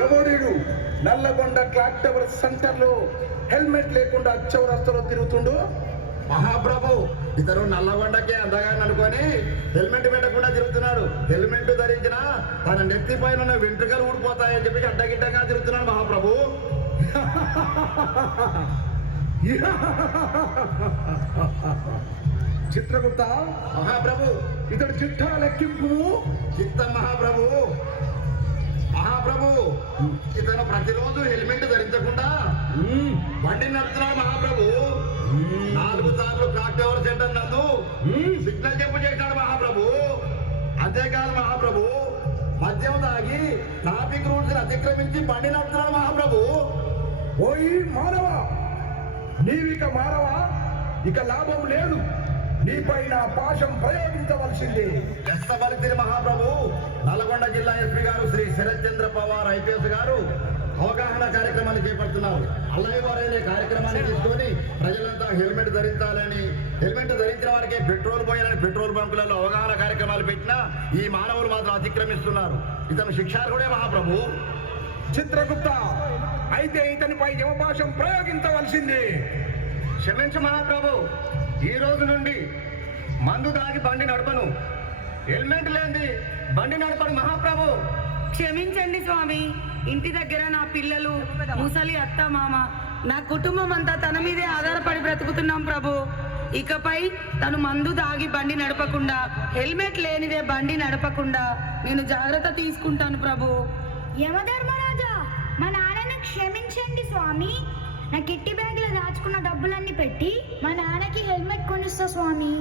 ఎవడు Nalgonda clock tower centre లో helmet లేకుండా చౌరస్తలో తిరుగుతుండు? మహాప్రభు, ఇతను నల్లగొండకే అందగాని అనుకొని హెల్మెట్ పెట్టకుండా తిరుగుతున్నాడు. హెల్మెట్ ధరించిన తన నెత్తి పైన వెంట్రుకలు ఊడిపోతాయని చెప్పి అడ్డగిడ్డంగా తిరుగుతున్నాడు మహాప్రభు. చిత్రగుప్త మహాప్రభు, ఇతడు చిట్టాల లెక్కింపు. మహాప్రభు, ఇతను ప్రతిరోజు హెల్మెట్ ధరించకుండా బండి నడుపుతున్నాడు మహాప్రభు. 4 సార్లు క్లాక్ టవర్ సెంటర్ నందు సిగ్నల్ చెప్పు చేశాడు మహాప్రభు. అంతేకాదు మహాప్రభు, మద్యం తాగి ట్రాఫిక్ రూల్స్ అతిక్రమించి బండి నడుపుతున్నాడు మహాప్రభు. ఓయి మానవ, నీవిక మానవా, ఇక లాభం లేదు. నీపైన పాశం ప్రయోగించవలసింది. ఎస్తబలితిరి మహాప్రభు. నల్గొండ జిల్లా ఎస్పీ గారు శ్రీ శరత్ చంద్ర పవార్ ఐపీఎస్ గారు అవగాహన కార్యక్రమాన్ని చేపడుతున్నారు. అల్లవి వారైన కార్యక్రమాన్ని తీసుకొని ప్రజలంతా హెల్మెట్ ధరించాలని, హెల్మెట్ ధరించిన వారికి పెట్రోల్ పోయాలని పెట్రోల్ బంకులలో అవగాహన కార్యక్రమాలు పెట్టినా ఈ మానవులు మాత్రం అతిక్రమిస్తున్నారు. ఇతను శిక్షార్హుడే మహాప్రభు. చిత్రగుప్త, అయితే ఇతనిపై యమపాశం ప్రయోగించవలసింది. క్షమించు మహాప్రభు, ఈ రోజు నుండి మందు దాగి బండి నడపను, హెల్మెట్ లేని బండి నడపను మహాప్రభు. క్షమించండి స్వామి, ఇంటి దగ్గర నా పిల్లలు, ముసలి అత్త మామ, నా కుటుంబం అంతా తన మీదే ఆధారపడి బ్రతుకుతున్నాం ప్రభు. ఇకపై తను మందు దాగి బండి నడపకుండా, హెల్మెట్ లేనిదే బండి నడపకుండా నేను జాగ్రత్త తీసుకుంటాను ప్రభు. యమధర్మరాజా, మా నాన్నని క్షమించండి స్వామి. నా కిట్టి బ్యాగ్లో దాచుకున్న డబ్బులన్నీ పెట్టి మా నాన్నకి హెల్మెట్ కొనిస్తా స్వామి.